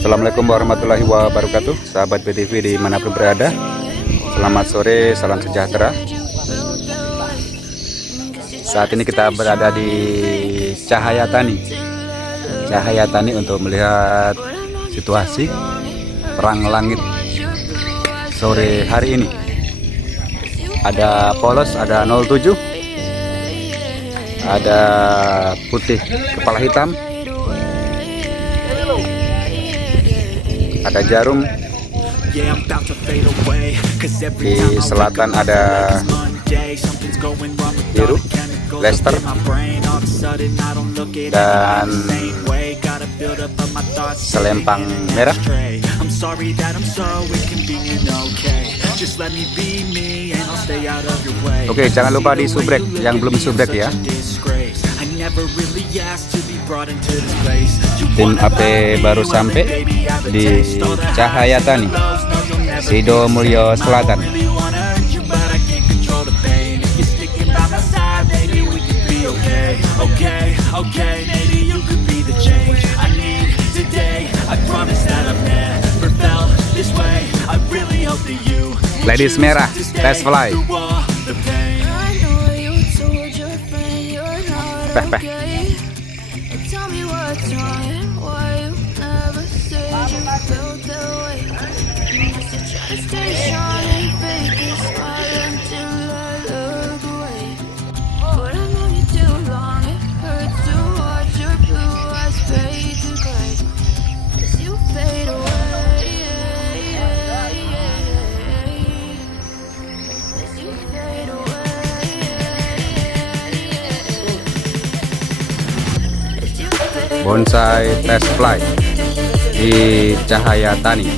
Assalamualaikum warahmatullahi wabarakatuh, sahabat BTV dimanapun berada. Selamat sore, salam sejahtera. Saat ini kita berada di Cahaya Tani untuk melihat situasi perang langit sore hari ini. Ada polos, ada 07, ada putih kepala hitam, ada jarum. Di selatan ada biru, Leicester, dan selempang merah. Oke, jangan lupa di subrek yang belum subrek ya. Tim AP baru sampai di Cahaya Tani, Sido Mulyo Selatan. Ladies merah, let's fly. Peh. Bonsai test flight di Cahaya Tani.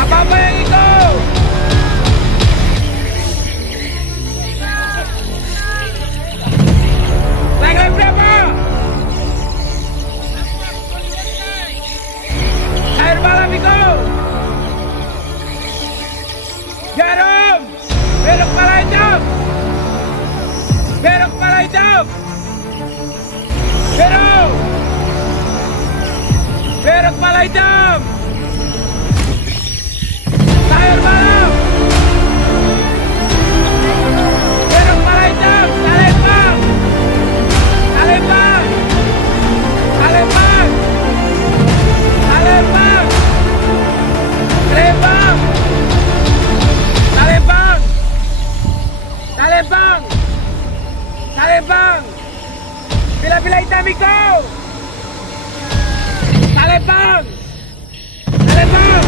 Apa yang itu? Naik berapa? Air malam itu. Jarum. Belok kepala hitam. Belok kepala hitam. Belok. Belok kepala hitam. Air malam. Belok kepala hitam. Salembang. Salembang. Salembang. Salembang. Salembang. Salembang. Salembang. Salembang. Bila-bila hitam ikut. Salembang. Salembang.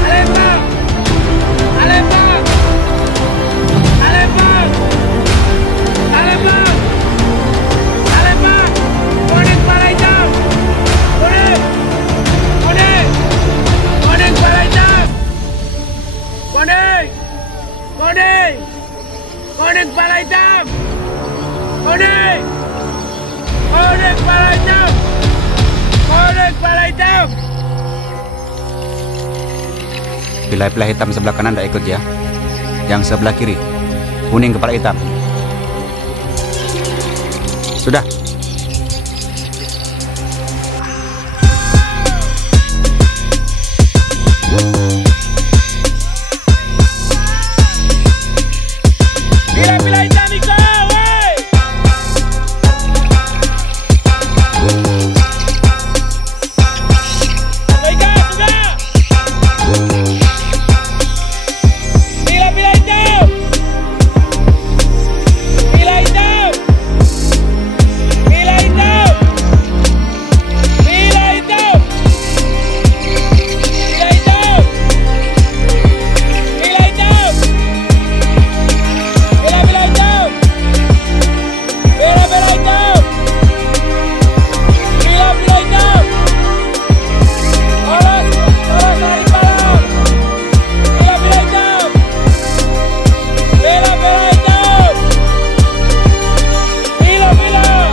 Salembang. Salembang. Salembang. Salembang. Salembang. Kuning kepala hitam. Kuning. Bonsai! Kode kepala hitam! Kode kepala hitam! Pilah-pilah hitam sebelah kanan tidak ikut ya. Yang sebelah kiri, kuning kepala hitam. Sudah. Pilah-pilah hitam ikut, woi! Baiklah, sudah! Pilah-pilah hitam! Pilah hitam! Pilah hitam! Pilah hitam! Pilah hitam! Pilah hitam! Pilah-pilah hitam! Pilah-pilah hitam! Pilah-pilah hitam! Polos lari palang! Pilah-pilah hitam! Pilah-pilah hitam! Pilah-pilah!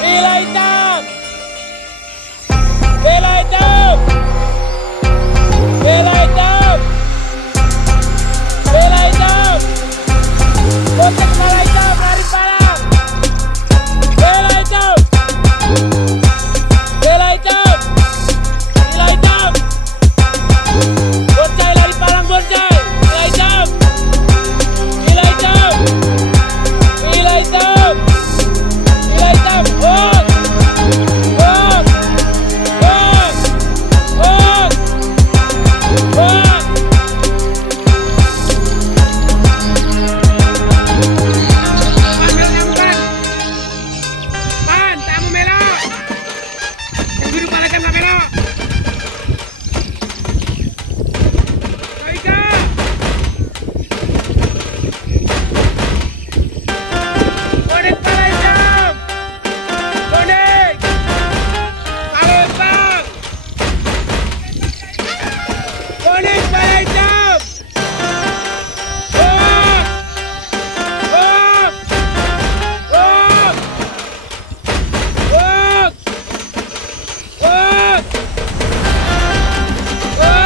Pilah hitam! Pilah hitam! Pilah hitam! Pilah hitam! Bonsai kepala hitam, lari palang! Pilah hitam! Pilah hitam! Pilah hitam! Bonsai lari palang, bonsai! Pilah hitam! Pilah hitam! Pilah hitam! Pilah hitam! Hot! Hot! Hot! Hot! Hot! Pan, tak mau melok. Yang duduk palakan tak melok. Baiklah. Kode kepala hitam. Kode. Kepala hitam. Kode kepala hitam. Hop. Hop. Hop. Hop. Hop. Hop. Hop.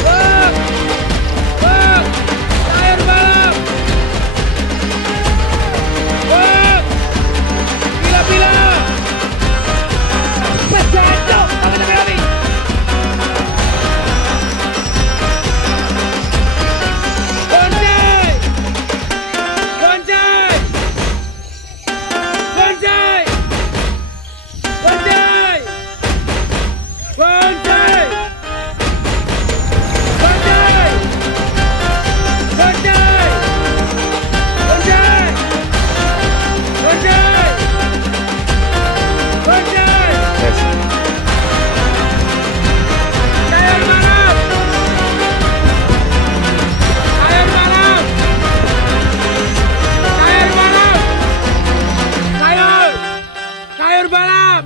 Hop. Hop. Tayar balap. Pilah-pilah. Jatuh. Tangan lagi. Bonsai. Bonsai. Bonsai. Bonsai. Bonsai. Bonsai. Bonsai. Bonsai. Bonsai. Bonsai. Yes. Tayar balap. Tayar balap. Tayar balap. Tayar. Tayar balap.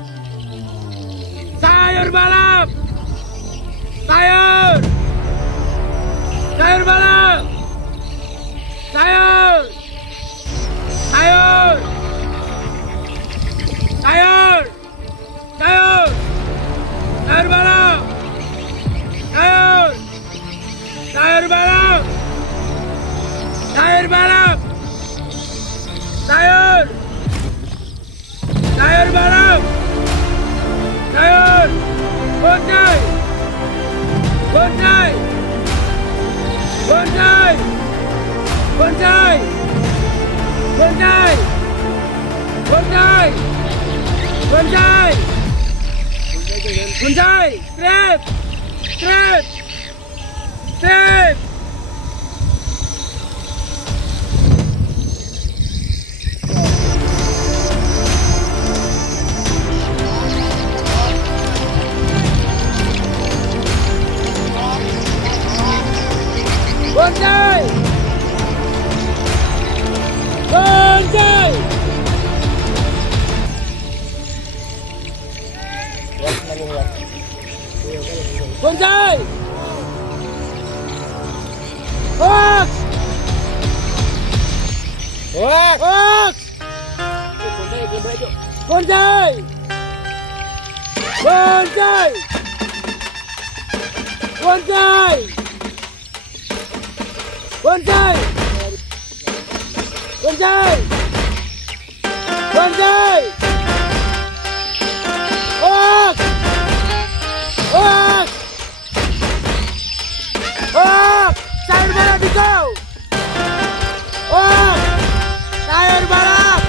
Tayar balap. Tayar. Tayar balap. Tayar. Tayar. Tayar. Tayar. Tayar balap. Tayar. Tayar balap. Tayar balap. Tayar. Tayar balap. Tayar. Bonsai. Bonsai. Bonsai. Bonsai. Bonsai. Bonsai. Bonsai. Bonsai. Straight. Straight. Straight. Bonsai! Hoax. Bonsai. Bonsai. Bonsai. Bonsai. Bonsai. Bonsai. Hoax. Hoax. Hoax. Sayur balap hijau. Hoax. Sayur balap.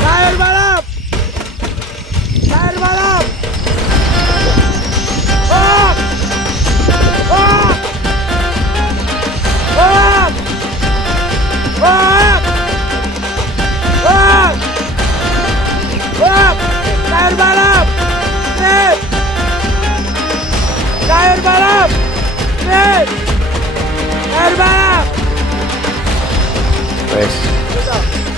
Sayur balap. Sayur balap. Hoax. Hoax. Hoax. Hoax. Hoax. Hoax. Sayur balap. Sip. Sayur balap. Sip. Sayur balap. Wes.